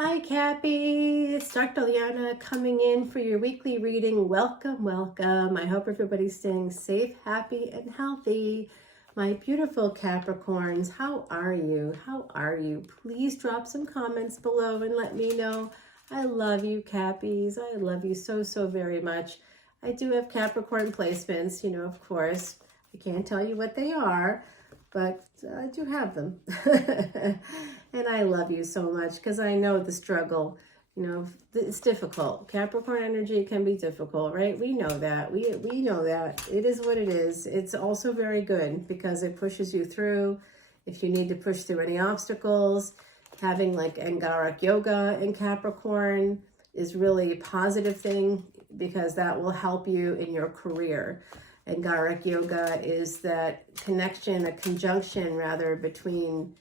Hi, Cappy. It's Dr. Leona coming in for your weekly reading. Welcome, welcome. I hope everybody's staying safe, happy, and healthy. My beautiful Capricorns, how are you? How are you? Please drop some comments below and let me know. I love you, Cappies. I love you so, so very much. I do have Capricorn placements, of course. I can't tell you what they are, but I do have them. And I love you so much because I know the struggle. It's difficult. Capricorn energy can be difficult, right? We know that. We know that. It is what it is. It's also very good because it pushes you through. If you need to push through any obstacles, having like Angaric yoga in Capricorn is really a positive thing because that will help you in your career. Angaric yoga is that connection, a conjunction rather, between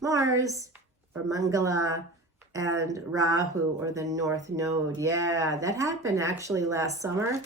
Mars or Mangala and Rahu or the North Node. Yeah, that happened actually last summer.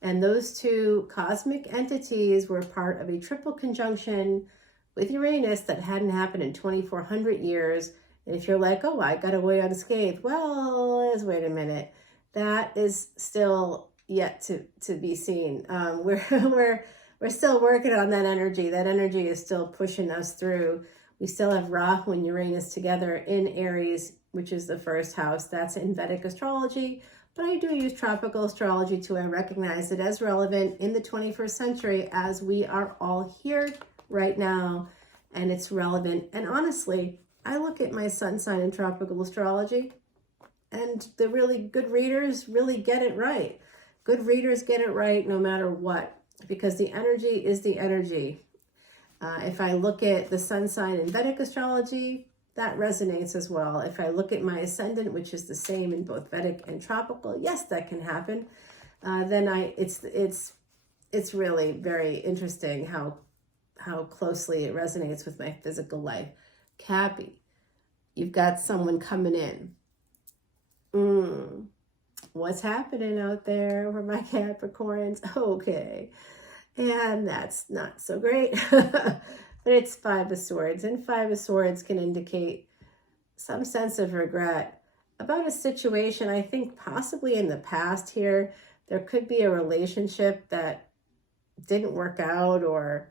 And those two cosmic entities were part of a triple conjunction with Uranus that hadn't happened in 2,400 years. And if you're like, oh, I got away unscathed. Well, wait a minute. That is still yet to be seen. We're still working on that energy. That energy is still pushing us through. We still have Rahu and Uranus together in Aries, which is the first house. That's in Vedic astrology, but I do use tropical astrology too. I recognize it as relevant in the 21st century as we are all here right now, and it's relevant. And honestly, I look at my sun sign in tropical astrology, and the really good readers really get it right. Good readers get it right no matter what, because the energy is the energy. If I look at the sun sign in Vedic astrology, that resonates as well. If I look at my ascendant, which is the same in both Vedic and tropical, yes, that can happen. Then it's really very interesting how closely it resonates with my physical life. Cappy, you've got someone coming in. What's happening out there for my Capricorns? Okay. And that's not so great. But it's Five of Swords. And Five of Swords can indicate some sense of regret about a situation. I think possibly in the past here, there could be a relationship that didn't work out, or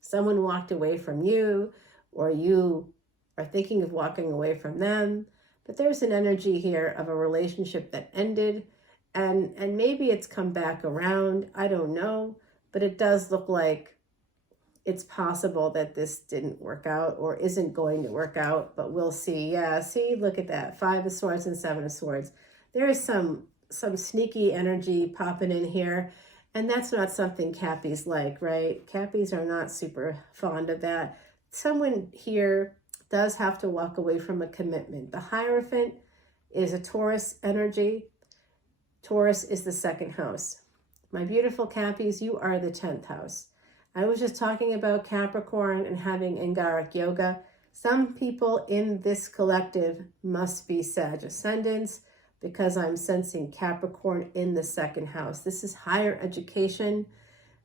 someone walked away from you, or you are thinking of walking away from them. But there's an energy here of a relationship that ended. And maybe it's come back around. I don't know. But it does look like it's possible that this didn't work out or isn't going to work out. But we'll see. Yeah, see, look at that. Five of Swords and Seven of Swords. There is some sneaky energy popping in here. And that's not something Cappies like, right? Cappies are not super fond of that. Someone here does have to walk away from a commitment. The Hierophant is a Taurus energy. Taurus is the second house. My beautiful Cappies, you are the 10th house. I was just talking about Capricorn and having Angaric yoga. Some people in this collective must be Sag ascendants because I'm sensing Capricorn in the second house. This is higher education.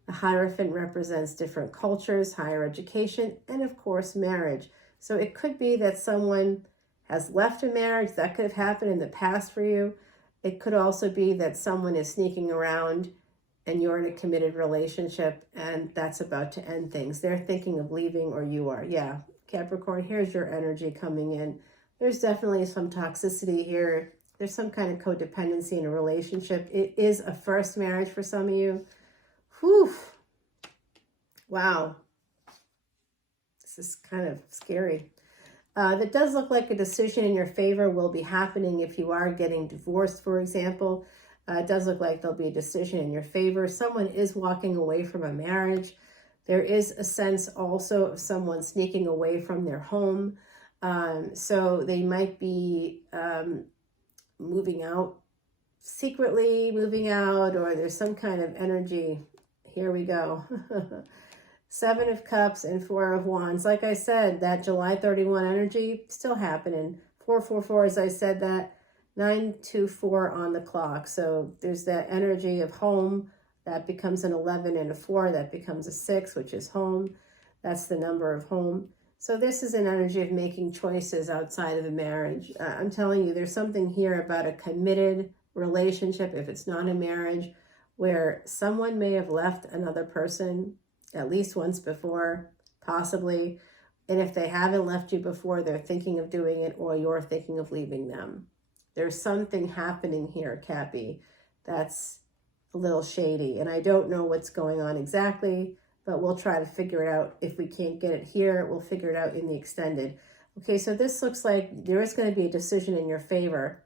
The Hierophant represents different cultures, higher education, and of course, marriage. So it could be that someone has left a marriage. That could have happened in the past for you. It could also be that someone is sneaking around and you're in a committed relationship and that's about to end things. They're thinking of leaving, or you are. Yeah, Capricorn, here's your energy coming in. There's definitely some toxicity here. There's some kind of codependency in a relationship. It is a first marriage for some of you. Whew. Wow. This is kind of scary. That does look like a decision in your favor will be happening if you are getting divorced, for example. It does look like there'll be a decision in your favor. Someone is walking away from a marriage. There is a sense also of someone sneaking away from their home. So they might be moving out, secretly moving out, or there's some kind of energy. Here we go. Seven of Cups and Four of Wands. Like I said, that July 31 energy still happening. 444, as I said that. 924 on the clock. So there's that energy of home. That becomes an 11 and a 4. That becomes a 6, which is home. That's the number of home. So this is an energy of making choices outside of a marriage. I'm telling you, there's something here about a committed relationship, if it's not a marriage, where someone may have left another person at least once before, possibly. And if they haven't left you before, they're thinking of doing it, or you're thinking of leaving them. There's something happening here, Cappy, that's a little shady. And I don't know what's going on exactly, but we'll try to figure it out. If we can't get it here, we'll figure it out in the extended. Okay, so this looks like there is going to be a decision in your favor,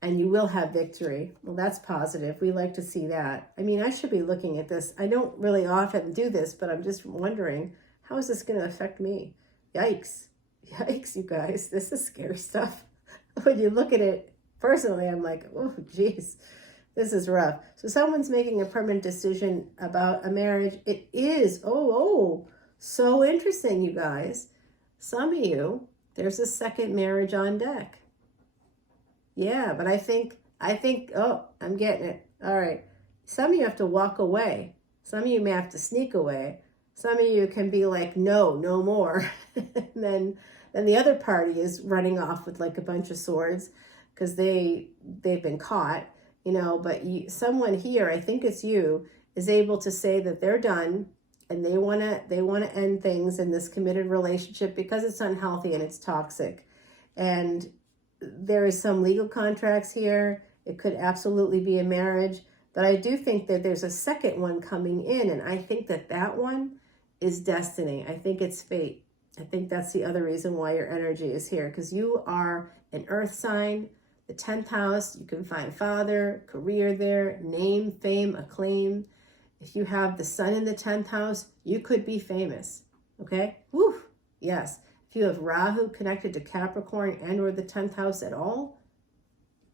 and you will have victory. Well, that's positive. We like to see that. I mean, I should be looking at this. I don't really often do this, but I'm just wondering, how is this going to affect me? Yikes. Yikes, you guys. This is scary stuff. When you look at it personally, I'm like, oh, geez. This is rough. So someone's making a permanent decision about a marriage. It is, so interesting, you guys. Some of you, there's a second marriage on deck. Yeah, but I think, oh, I'm getting it. All right. Some of you have to walk away. Some of you may have to sneak away. Some of you can be like, no more. And then the other party is running off with like a bunch of swords because they've been caught. You know, but someone here, I think it's you, is able to say that they're done and they want to end things in this committed relationship because it's unhealthy and it's toxic. And there is some legal contracts here. It could absolutely be a marriage, but I do think that there's a second one coming in, and I think that one is destiny. I think it's fate. I think that's the other reason why your energy is here, because you are an earth sign. The 10th house, you can find father, career there, name, fame, acclaim. If you have the sun in the 10th house, you could be famous, okay? Woo, yes. If you have Rahu connected to Capricorn and or the 10th house at all,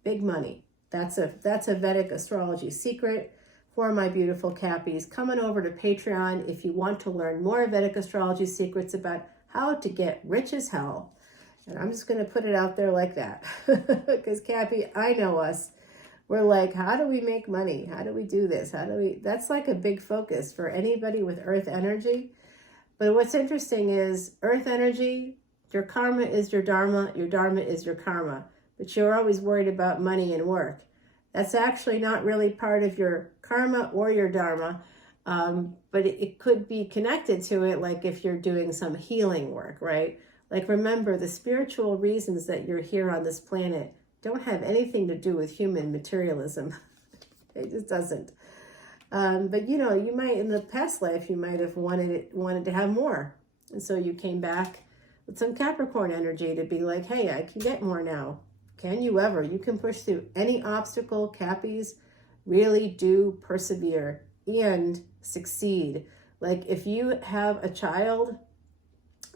big money. That's a Vedic astrology secret for my beautiful Cappies. Come on over to Patreon if you want to learn more Vedic astrology secrets about how to get rich as hell. And I'm just going to put it out there like that. Because Cappy, I know us. We're like, how do we make money? How do we do this? That's like a big focus for anybody with earth energy. But what's interesting is earth energy, your karma is your dharma is your karma. But you're always worried about money and work. That's actually not really part of your karma or your dharma. But it could be connected to it, like if you're doing some healing work, right? Like, remember, the spiritual reasons that you're here on this planet don't have anything to do with human materialism. It just doesn't. But, you know, you might, in the past life, you might have wanted to have more. And so you came back with some Capricorn energy to be like, hey, I can get more now. Can you ever? You can push through any obstacle. Cappies really do persevere and succeed. Like, if you have a child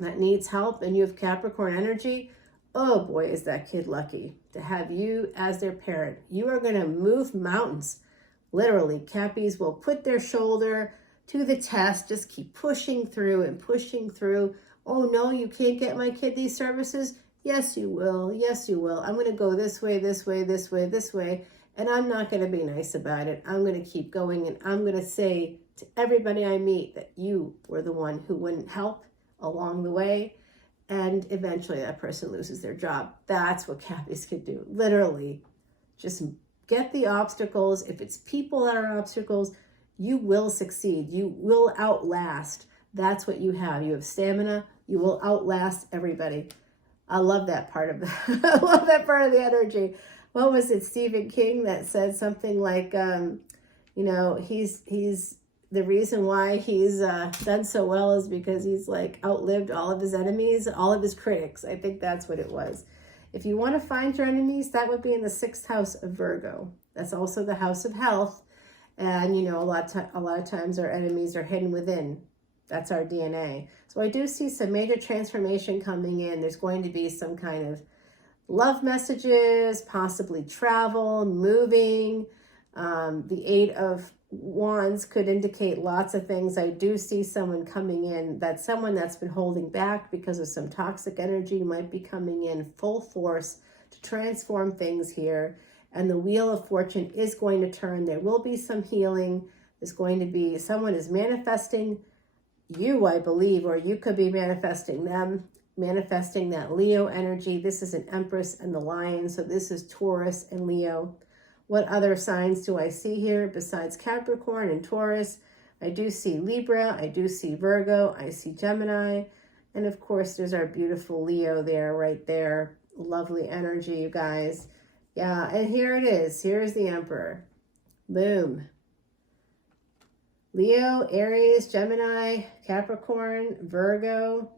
that needs help and you have Capricorn energy, oh boy, is that kid lucky to have you as their parent. You are going to move mountains. Literally, Cappies will put their shoulder to the test, just keep pushing through and pushing through. Oh no, you can't get my kid these services? Yes, you will. Yes, you will. I'm going to go this way, this way, this way, this way. And I'm not going to be nice about it. I'm going to keep going, and I'm going to say to everybody I meet that you were the one who wouldn't help along the way, and eventually that person loses their job. That's what Cappies can do. Literally, just get the obstacles. If it's people that are obstacles, you will succeed. You will outlast. That's what you have. You have stamina. You will outlast everybody. I love that part of I love that part of the energy. What was it, Stephen King, that said something like, you know, he's the reason why he's done so well is because he's like outlived all of his enemies, all of his critics. I think that's what it was. If you want to find your enemies, that would be in the 6th house of Virgo. That's also the house of health. And, you know, a lot of times our enemies are hidden within. That's our DNA. So I do see some major transformation coming in. There's going to be some kind of love messages, possibly travel, moving. The 8 of Wands could indicate lots of things. I do see someone coming in, that someone that's been holding back because of some toxic energy might be coming in full force to transform things here. And the Wheel of Fortune is going to turn. There will be some healing. There's going to be, someone is manifesting you, I believe, or you could be manifesting them. manifesting that Leo energy. This is an Empress and the Lion, so this is Taurus and Leo. What other signs do I see here besides Capricorn and Taurus? I do see Libra, I do see Virgo, I see Gemini, and of course there's our beautiful Leo there, right there. Lovely energy, you guys. Yeah, and here it is. Here's the Emperor. Boom. Leo, Aries, Gemini, Capricorn, Virgo,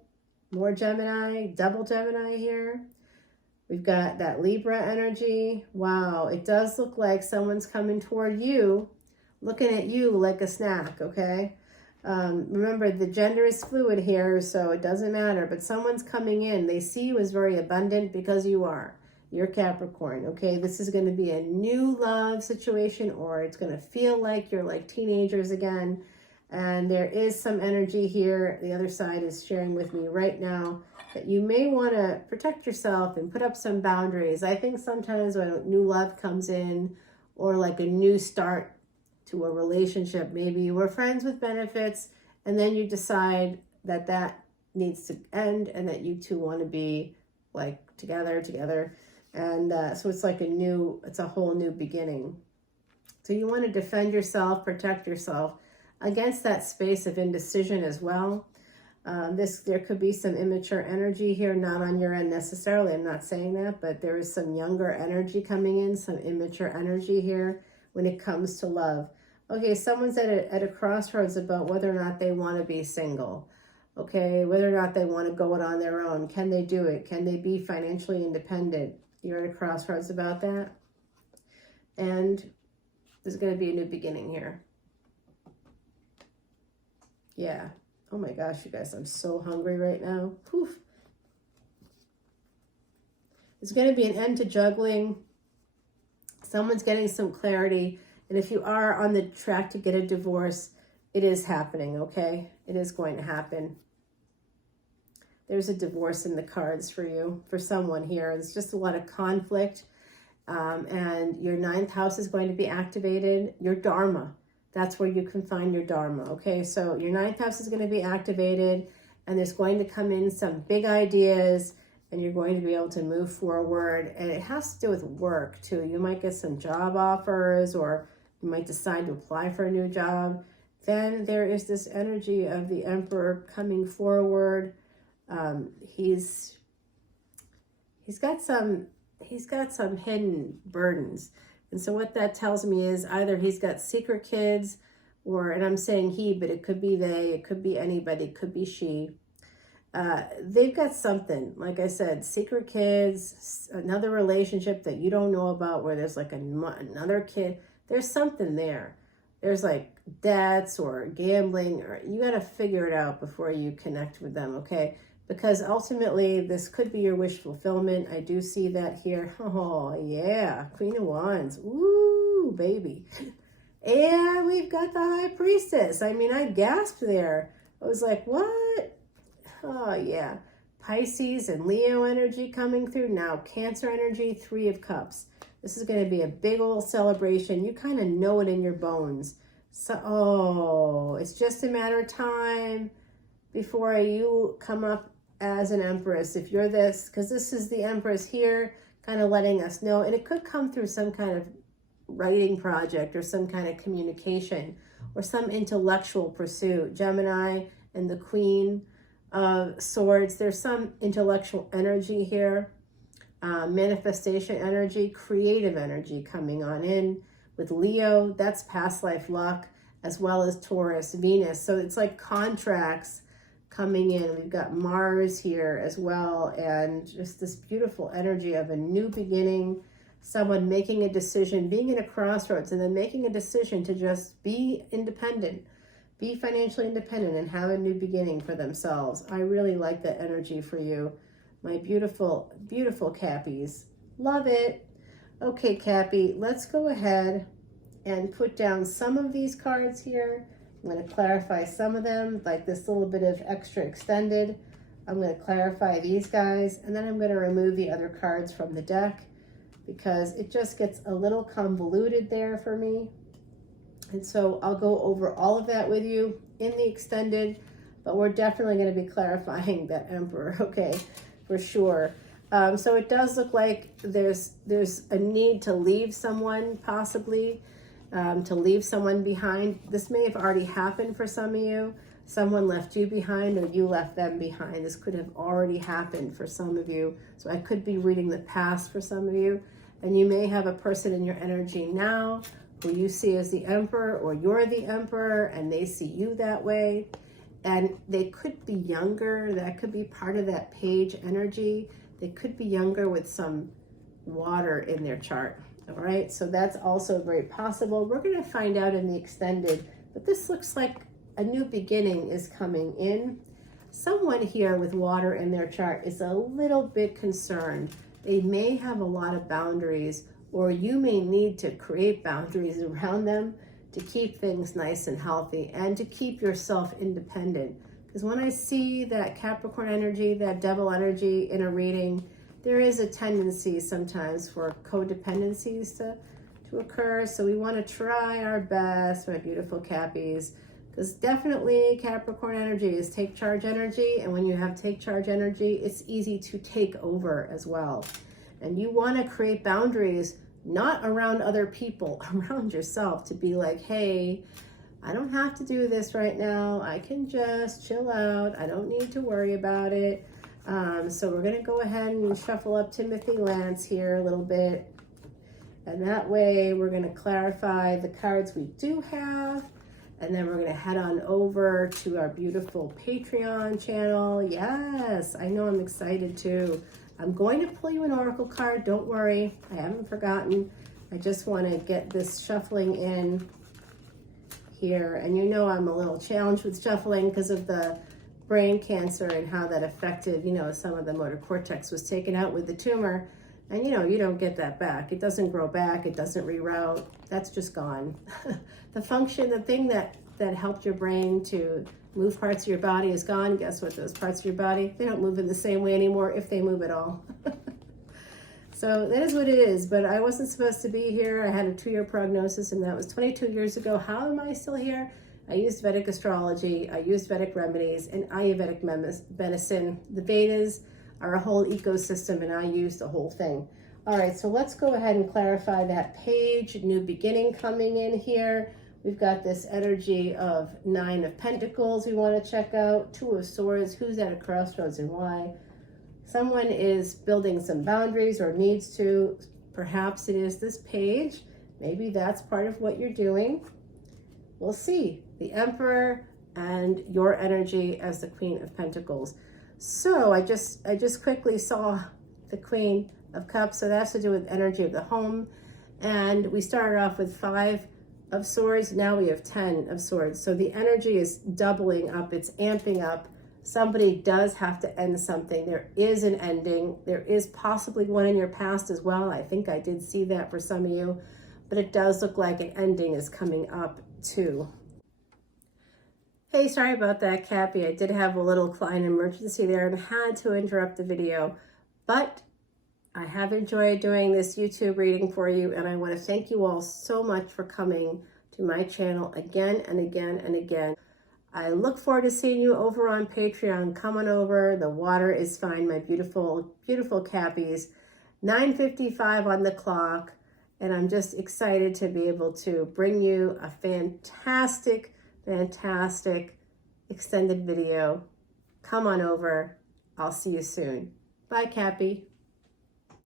more Gemini, double Gemini here. We've got that Libra energy. Wow, it does look like someone's coming toward you, looking at you like a snack, okay? Remember, the gender is fluid here, so it doesn't matter, but someone's coming in. They see you as very abundant because you are. You're Capricorn, okay? This is going to be a new love situation, or it's going to feel like you're like teenagers again. And there is some energy here. The other side is sharing with me right now that you may want to protect yourself and put up some boundaries. I think sometimes when new love comes in, or like a new start to a relationship, maybe you were friends with benefits, and then you decide that that needs to end and that you two want to be like together. And so it's like it's a whole new beginning. So you want to defend yourself, protect yourself against that space of indecision as well. There could be some immature energy here, not on your end necessarily. I'm not saying that, but there is some younger energy coming in, some immature energy here when it comes to love. Okay, someone's at a crossroads about whether or not they want to be single. Okay, whether or not they want to go it on their own. Can they do it? Can they be financially independent? You're at a crossroads about that. And there's going to be a new beginning here. Yeah. Oh my gosh, you guys, I'm so hungry right now. Poof. There's going to be an end to juggling. Someone's getting some clarity. And if you are on the track to get a divorce, it is happening, okay? It is going to happen. There's a divorce in the cards for you, for someone here. There's just a lot of conflict. And your 9th house is going to be activated. Your Dharma. That's where you can find your Dharma, okay? So your 9th house is going to be activated, and there's going to come in some big ideas, and you're going to be able to move forward. And it has to do with work, too. You might get some job offers, or you might decide to apply for a new job. Then there is this energy of the Emperor coming forward. He's got some hidden burdens. And so what that tells me is either he's got secret kids, and I'm saying he, but it could be they, it could be anybody, it could be she. They've got something, like I said, secret kids, another relationship that you don't know about where there's like another kid. There's something there. There's like debts or gambling, or you got to figure it out before you connect with them, okay? Because ultimately, this could be your wish fulfillment. I do see that here. Oh, yeah. Queen of Wands. Ooh, baby. And we've got the High Priestess. I mean, I gasped there. I was like, what? Oh, yeah. Pisces and Leo energy coming through. Now, Cancer energy, 3 of Cups. This is going to be a big old celebration. You kind of know it in your bones. So, it's just a matter of time before you come up as an Empress, if you're this, because this is the Empress here, kind of letting us know, and it could come through some kind of writing project or some kind of communication or some intellectual pursuit. Gemini and the Queen of Swords, there's some intellectual energy here, manifestation energy, creative energy coming on in. With Leo, that's past life luck, as well as Taurus, Venus. So it's like contracts coming in. We've got Mars here as well, and just this beautiful energy of a new beginning, someone making a decision, being at a crossroads, and then making a decision to just be independent, be financially independent, and have a new beginning for themselves. I really like that energy for you, my beautiful, beautiful Cappies. Love it. Okay, Cappy, let's go ahead and put down some of these cards here. I'm going to clarify some of them, like this little bit of extra extended. I'm going to clarify these guys, and then I'm going to remove the other cards from the deck because it just gets a little convoluted there for me. And so I'll go over all of that with you in the extended, but we're definitely going to be clarifying that Emperor, okay, for sure. So it does look like there's a need to leave someone, possibly, to leave someone behind. This may have already happened for some of you. Someone left you behind or you left them behind. This could have already happened for some of you. So I could be reading the past for some of you. And you may have a person in your energy now who you see as the Emperor, or you're the Emperor and they see you that way. And they could be younger. That could be part of that page energy. They could be younger with some water in their chart. All right, so that's also very possible. We're going to find out in the extended, but this looks like a new beginning is coming in. Someone here with water in their chart is a little bit concerned. They may have a lot of boundaries, or you may need to create boundaries around them to keep things nice and healthy and to keep yourself independent. Because when I see that Capricorn energy, that devil energy in a reading, there is a tendency sometimes for codependencies to occur. So we want to try our best, my beautiful Cappies, because definitely Capricorn energy is take charge energy. And when you have take charge energy, it's easy to take over as well. And you want to create boundaries, not around other people, around yourself, to be like, hey, I don't have to do this right now. I can just chill out. I don't need to worry about it. So we're going to go ahead and shuffle up Timothy Lance here a little bit. And that way we're going to clarify the cards we do have. And then we're going to head on over to our beautiful Patreon channel. Yes, I know, I'm excited too. I'm going to pull you an oracle card. Don't worry, I haven't forgotten. I just want to get this shuffling in here. And you know I'm a little challenged with shuffling because of the brain cancer and how that affected, you know, some of the motor cortex was taken out with the tumor. And you know, you don't get that back. It doesn't grow back. It doesn't reroute. That's just gone. The function, the thing that helped your brain to move parts of your body is gone. Guess what? Those parts of your body, they don't move in the same way anymore, if they move at all. So that is what it is. But I wasn't supposed to be here. I had a 2-year prognosis, and that was 22 years ago. How am I still here? I used Vedic astrology. I used Vedic remedies and Ayurvedic medicine. The Vedas are a whole ecosystem, and I use the whole thing. All right, so let's go ahead and clarify that page. New beginning coming in here. We've got this energy of 9 of Pentacles we want to check out. 2 of Swords. Who's at a crossroads and why? Someone is building some boundaries or needs to. Perhaps it is this page. Maybe that's part of what you're doing. We'll see. The Emperor and your energy as the Queen of Pentacles. So I just quickly saw the Queen of Cups. So that has to do with energy of the home. And we started off with 5 of Swords. Now we have 10 of Swords. So the energy is doubling up. It's amping up. Somebody does have to end something. There is an ending. There is possibly one in your past as well. I think I did see that for some of you. But it does look like an ending is coming up too. Hey, sorry about that, Cappy. I did have a little client emergency there and had to interrupt the video. But I have enjoyed doing this YouTube reading for you, and I want to thank you all so much for coming to my channel again and again and again. I look forward to seeing you over on Patreon. Come on over. The water is fine, my beautiful, beautiful Cappies. 9:55 on the clock, and I'm just excited to be able to bring you a fantastic extended video. Come on over. I'll see you soon. Bye, Cappy.